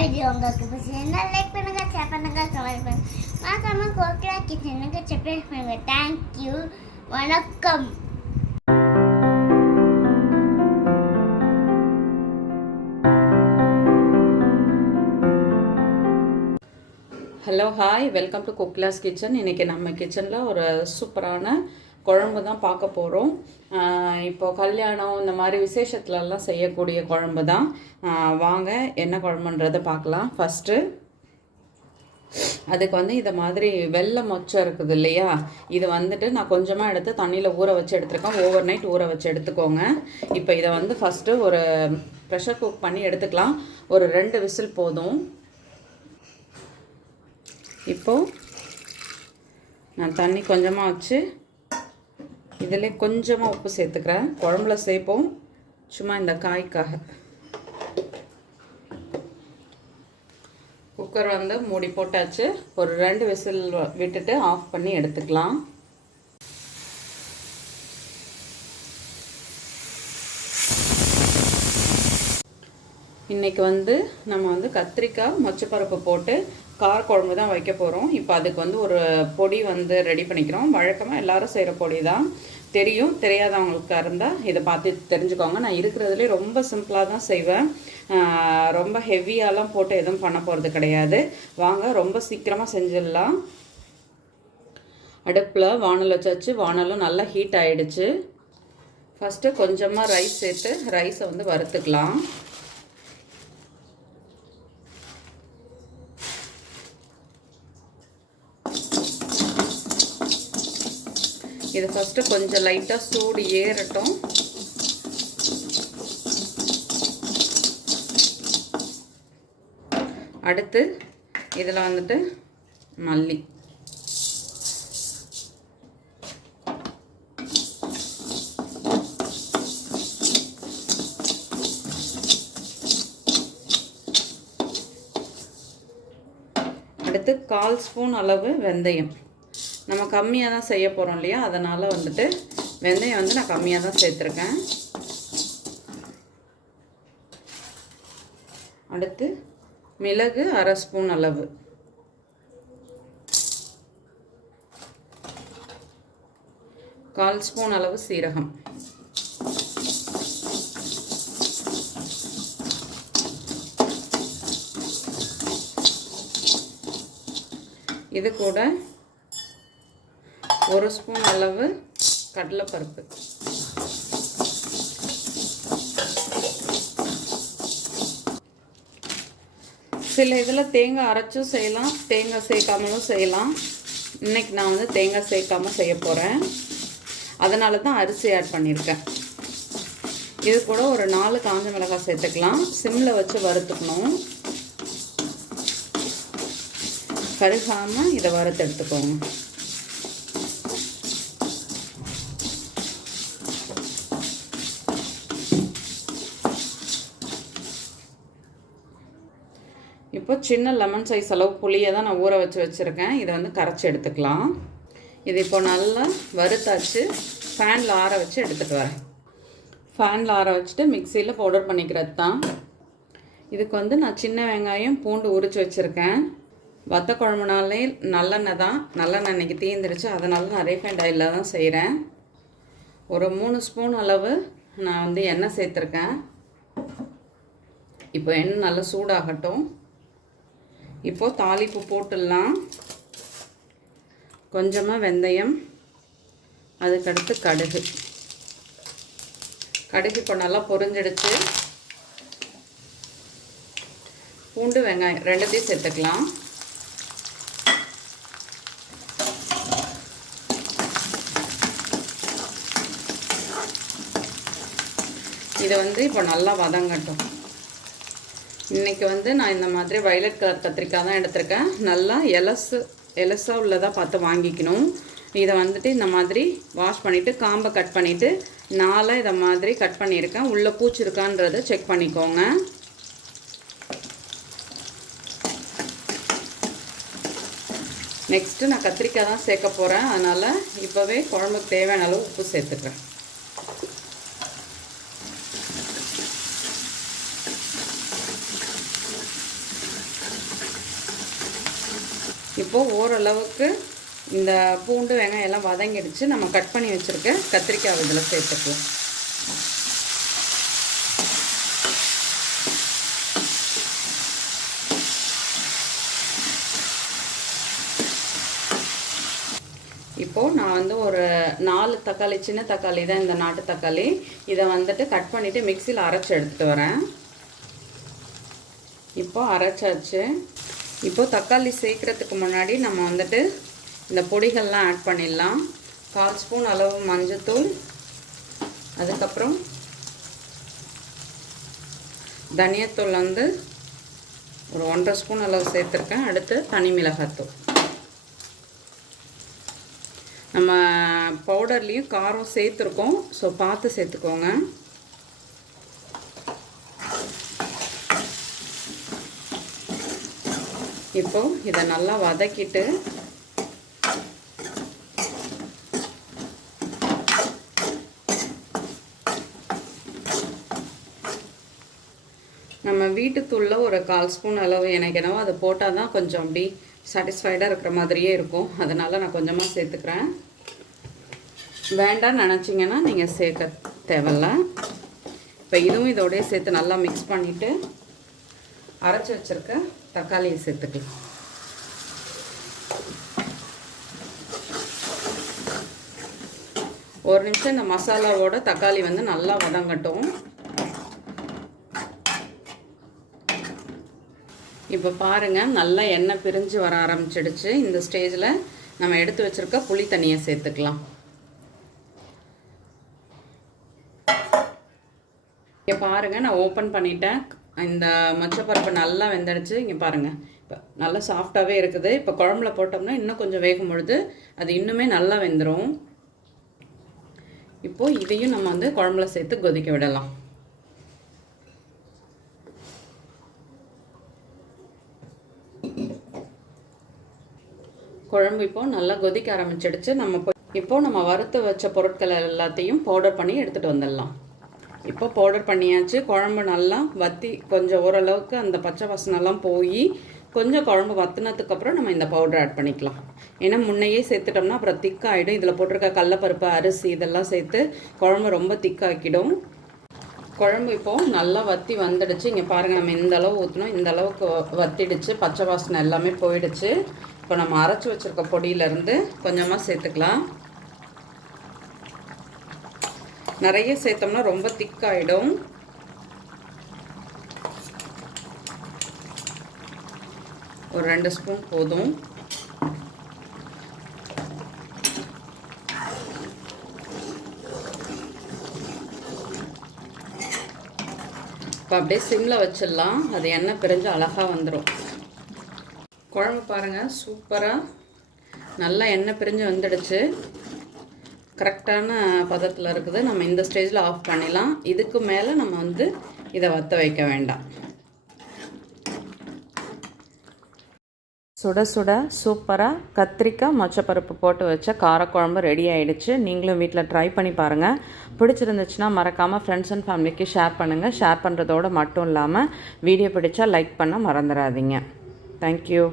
Video உங்களுக்கு பிடிச்சிருந்தா like பண்ணுங்க, ஷேர் பண்ணுங்க, கமெண்ட் பண்ணுங்க. மறக்காம கோகிலா கிச்சனுக்கு சப்ஸ்கிரைப் பண்ணுங்க. தேங்க்யூ, வணக்கம். Hello hi, welcome to Kokila's kitchen. இன்றைக்கி நம்ம கிச்சனில் ஒரு சூப்பரான குழம்பு தான் பார்க்க போகிறோம். இப்போது கல்யாணம் இந்த மாதிரி விசேஷத்துலலாம் செய்யக்கூடிய குழம்பு தான். வாங்க என்ன குழம்புன்றதை பார்க்கலாம். ஃபஸ்ட்டு அதுக்கு வந்து இதை மாதிரி வெள்ளை மொச்சை இருக்குது இல்லையா, இது வந்துட்டு நான் கொஞ்சமாக எடுத்து தண்ணியில் ஊற வச்சு எடுத்துருக்கேன். ஓவர் நைட் ஊற வச்சு எடுத்துக்கோங்க. இப்போ இதை வந்து ஃபஸ்ட்டு ஒரு ப்ரெஷர் குக் பண்ணி எடுத்துக்கலாம். ஒரு 2 விசில் போதும். இப்போது நான் தண்ணி கொஞ்சமாக வச்சு இதில் கொஞ்சமாக உப்பு சேர்த்துக்கிறேன். குழம்புல சேர்ப்போம், சும்மா இந்த காய்க்காக. குக்கர் வந்து மூடி போட்டாச்சு. ஒரு 2 விசில் விட்டுட்டு ஆஃப் பண்ணி எடுத்துக்கலாம். இன்றைக்கி வந்து நம்ம வந்து கத்திரிக்காய் மொச்சப்பருப்பு போட்டு காரக்குழம்பு தான் வைக்க போகிறோம். இப்போ அதுக்கு வந்து ஒரு பொடி வந்து ரெடி பண்ணிக்கிறோம். வழக்கமாக எல்லோரும் செய்கிற பொடி தான். தெரியாதவங்களுக்கு இருந்தால் இதை பார்த்து தெரிஞ்சுக்கோங்க. நான் இருக்கிறதுலே ரொம்ப சிம்பிளாக தான் செய்வேன். ரொம்ப ஹெவியாலாம் போட்டு எதுவும் பண்ண போகிறது கிடையாது. வாங்க ரொம்ப சீக்கிரமாக செஞ்சிடலாம். அடுப்பில் வானல் வச்சாச்சு. வானலும் நல்லா ஹீட் ஆகிடுச்சு. ஃபஸ்ட்டு கொஞ்சமாக ரைஸ் சேர்த்து ரைஸை வந்து வறுத்துக்கலாம். இது ஃபஸ்ட்டு கொஞ்சம் லைட்டாக சூடு ஏறட்டும். அடுத்து இதில் வந்துட்டு மல்லி, அடுத்து 1/4 ஸ்பூன் அளவு வெந்தயம். நம்ம கம்மியாக தான் செய்ய போகிறோம் இல்லையா, அதனால் வந்துட்டு வெந்தயம் வந்து நான் கம்மியாக தான் சேர்த்துருக்கேன். அடுத்து மிளகு 1/2 ஸ்பூன் அளவு, கால் ஸ்பூன் அளவு சீரகம், இது கூட 1 ஸ்பூன் அளவு கடலைப்பருப்பு, சில இதில் தேங்காய் அரைச்சும் செய்யலாம், தேங்காய் சேர்க்காமலும் செய்யலாம். இன்றைக்கி நான் வந்து தேங்காய் சேர்க்காமல் செய்ய போகிறேன். அதனால தான் அரிசி ஆட் பண்ணியிருக்கேன். இது கூட ஒரு 4 காஞ்ச மிளகாய் சேர்த்துக்கலாம். சிம்மில் வச்சு வறுத்துக்கணும். கருகாமல் இதை வறுத்து எடுத்துக்கோங்க. இப்போ சின்ன லெமன் சைஸ் அளவு புளியை தான் நான் ஊற வச்சுருக்கேன். இதை வந்து கரைச்சி எடுத்துக்கலாம். இது இப்போ நல்லா வறுத்தாச்சு. ஃபேனில் ஆற வச்சு எடுத்துகிட்டு வரேன். ஃபேனில் ஆற வச்சுட்டு மிக்சியில் பவுடர் பண்ணிக்கிறது தான். இதுக்கு வந்து நான் சின்ன வெங்காயம் பூண்டு உரித்து வச்சுருக்கேன். வத்த குழம்புனாலே நல்லெண்ணெய் தான். நல்லெண்ணெய் இன்றைக்கி தீர்ந்துருச்சு, அதனால நான் ரீஃபைண்ட் ஆயிலில் தான் செய்கிறேன். ஒரு 3 ஸ்பூன் அளவு நான் வந்து எண்ணெய் சேர்த்துருக்கேன். இப்போ எண்ணெய் நல்லா சூடாகட்டும். இப்போது தாளிப்பு போட்டுடலாம். கொஞ்சமாக வெந்தயம், அதுக்கடுத்து கடுகு. கடுகு இப்போ நல்லா பொரிஞ்சிடுச்சு. பூண்டு வெங்காயம் 2த்தையும் சேர்த்துக்கலாம். இதை வந்து இப்போ நல்லா வதங்கட்டும். இன்றைக்கி வந்து நான் இந்த மாதிரி வயலட் கலர் கத்திரிக்காய் தான் எடுத்திருக்கேன். நல்லா எலசாக உள்ளதாக பார்த்து வாங்கிக்கணும். இதை வந்துட்டு இந்த மாதிரி வாஷ் பண்ணிவிட்டு காம்பை கட் பண்ணிவிட்டு 4 இதை மாதிரி கட் பண்ணியிருக்கேன். உள்ளே பூச்சி இருக்கான்றதை செக் பண்ணிக்கோங்க. நெக்ஸ்ட்டு நான் கத்திரிக்காய் தான் சேர்க்க போகிறேன். அதனால் இப்போவே குழம்புக்கு தேவையான அளவு உப்பு சேர்த்துக்கிறேன். இப்போது ஓரளவுக்கு இந்த பூண்டு வெங்காயம் எல்லாம் வதங்கிடுச்சு. நம்ம கட் பண்ணி வச்சுருக்க கத்திரிக்காய் இதில் சேர்த்துக்குவோம். இப்போது நான் வந்து ஒரு 4 தக்காளி, சின்ன தக்காளி தான் இந்த நாட்டு தக்காளி, இதை வந்துட்டு கட் பண்ணிவிட்டு மிக்சியில் அரைச்சி எடுத்துகிட்டு வரேன். இப்போது அரைச்சாச்சு. இப்போது தக்காளி சேர்க்குறதுக்கு முன்னாடி நம்ம வந்துட்டு இந்த பொடிகள்லாம் ஆட் பண்ணிடலாம். 1/4 ஸ்பூன் அளவு மஞ்சத்தூள், அதுக்கப்புறம் தனியாத்தூள் வந்து ஒரு 1.5 ஸ்பூன் அளவு சேர்த்துருக்கேன். அடுத்து தனி மிளகாத்தூள். நம்ம பவுடர்லேயும் காரம் சேர்த்துருக்கோம், ஸோ பார்த்து சேர்த்துக்கோங்க. இப்போது இதை நல்லா வதக்கிட்டு நம்ம வீட்டுத்தூளில் ஒரு 1/4 ஸ்பூன் அளவு எனக்கு என்னவோ அதை போட்டால் தான் கொஞ்சம் அப்படி சாட்டிஸ்ஃபைடாக இருக்கிற மாதிரியே இருக்கும். அதனால் நான் கொஞ்சமாக சேர்த்துக்கிறேன். வேண்டாம்னு நினச்சிங்கன்னா நீங்கள் சேர்க்க தேவையில்ல. இப்போ இதுவும் இதோடய சேர்த்து நல்லா மிக்ஸ் பண்ணிவிட்டு அரைச்சி வச்சுருக்க தக்காளியை சேர்த்துக்கலாம். ஒரு நிமிஷம் இந்த மசாலாவோட தக்காளி வந்து நல்லா வதங்கட்டும். இப்போ பாருங்கள், நல்லா எண்ணெய் பிரிஞ்சு வர ஆரம்பிச்சிடுச்சு. இந்த ஸ்டேஜில் நம்ம எடுத்து வச்சுருக்க புளி தண்ணியை சேர்த்துக்கலாம். இங்கே பாருங்கள், நான் ஓப்பன் பண்ணிட்டேன். இந்த மொச்சப்பருப்பு நல்லா வெந்துடுச்சு. இங்கே பாருங்கள், இப்போ நல்லா சாஃப்டாகவே இருக்குது. இப்போ குழம்புல போட்டோம்னா இன்னும் கொஞ்சம் வேகும் பொழுது அது இன்னுமே நல்லா வெந்துடும். இப்போது இதையும் நம்ம வந்து குழம்புல சேர்த்து கொதிக்க விடலாம். குழம்பு இப்போது நல்லா கொதிக்க ஆரம்பிச்சிடுச்சு. இப்போது நம்ம வறுத்து வச்ச பொருட்கள் எல்லாத்தையும் பவுடர் பண்ணி எடுத்துகிட்டு வந்துடலாம். இப்போ பவுடர் பண்ணியாச்சு. குழம்பு நல்லா வற்றி கொஞ்சம் ஓரளவுக்கு அந்த பச்சை வாசனைலாம் போய் கொஞ்சம் குழம்பு வற்றினதுக்கப்புறம் நம்ம இந்த பவுடர் ஆட் பண்ணிக்கலாம். ஏன்னா முன்னையே சேர்த்துட்டோம்னா அப்புறம் திக்காகிடும். இதில் போட்டிருக்க கடலப்பருப்பு, அரிசி இதெல்லாம் சேர்த்து குழம்பு ரொம்ப திக்காக்கிடும். குழம்பு இப்போது நல்லா வற்றி வந்துடுச்சு. இங்கே பாருங்கள், நம்ம இந்த அளவு ஊற்றணும், இந்த அளவுக்கு வற்றிடுச்சு. பச்சை வாசனை எல்லாமே போயிடுச்சு. இப்போ நம்ம அரைச்சி வச்சுருக்க பொடியிலேருந்து கொஞ்சமாக சேர்த்துக்கலாம். நிறைய சேர்த்தோம்னா ரொம்ப திக்காகிடும். ஒரு 2 ஸ்பூன் போதும். இப்போ அப்படியே சிம்மில் வச்சிடலாம். அது எண்ணெய் பிரிஞ்சு அழகாக வந்துடும். குழம்பு பாருங்கள், சூப்பராக நல்லா எண்ணெய் பிரிஞ்சு வந்துடுச்சு. கரெக்டான பதத்தில் இருக்குது. நம்ம இந்த ஸ்டேஜில் ஆஃப் பண்ணிடலாம். இதுக்கு மேலே நம்ம வந்து இதை வற்ற வைக்க வேண்டாம். சுட சுட சூப்பராக கத்திரிக்காய் மொச்சப்பருப்பு போட்டு வச்ச காரக்குழம்பு ரெடி ஆகிடுச்சு. நீங்களும் வீட்டில் ட்ரை பண்ணி பாருங்கள். பிடிச்சிருந்துச்சுன்னா மறக்காமல் ஃப்ரெண்ட்ஸ் அண்ட் ஃபேமிலிக்கு ஷேர் பண்ணுங்கள். ஷேர் பண்ணுறதோடு மட்டும் இல்லாமல் வீடியோ பிடிச்சா லைக் பண்ண மறந்துடாதீங்க. தேங்க்யூ.